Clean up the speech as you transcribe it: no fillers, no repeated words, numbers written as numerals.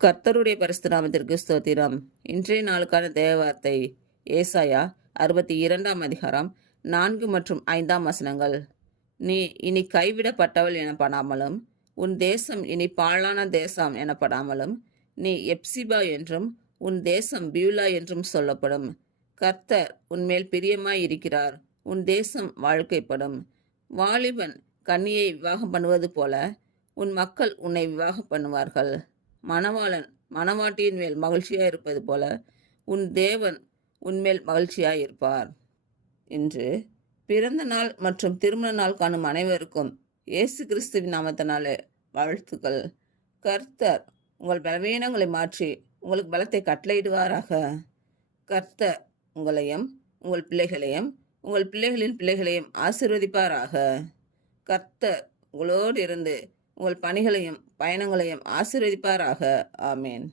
கர்த்தருடைய பரிசுத்த நாமத்திற்கு ஸ்தோத்திரம். இன்றைய நாளுக்கான தேவவார்த்தை ஏசாயா 62ஆம் அதிகாரம் 4 மற்றும் 5ஆம் வசனங்கள். நீ இனி கைவிடப்பட்டவள் எனப்படாமலும் உன் தேசம் இனி பாழான தேசம் எனப்படாமலும் நீ எப்சிபா என்றும் உன் தேசம் பியூலா என்றும் சொல்லப்படும். கர்த்தர் உன்மேல் பிரியமாய் இருக்கிறார், உன் தேசம் வாழ்க்கைப்படும். வாலிபன் கன்னியை விவாகம் பண்ணுவது போல உன் மக்கள் உன்னை விவாகம் பண்ணுவார்கள். மணவாளன் மணவாட்டியின் மேல் மகிழ்ச்சியாக இருப்பது போல உன் தேவன் உன்மேல் மகிழ்ச்சியாக இருப்பார். இன்று பிறந்த நாள் மற்றும் திருமண நாள் காணும் அனைவருக்கும் இயேசு கிறிஸ்துவின் நாமத்தினாலே வாழ்த்துக்கள். கர்த்தர் உங்கள் பலவீனங்களை மாற்றி உங்களுக்கு பலத்தை கட்டளையிடுவாராக. கர்த்தர் உங்களையும் உங்கள் பிள்ளைகளையும் உங்கள் பிள்ளைகளின் பிள்ளைகளையும் ஆசீர்வதிப்பாராக. கர்த்தர் உங்களோடு இருந்து உங்கள் பணிகளையும் பயணங்களையும் ஆசீர்வதிப்பாராக. ஆமேன்.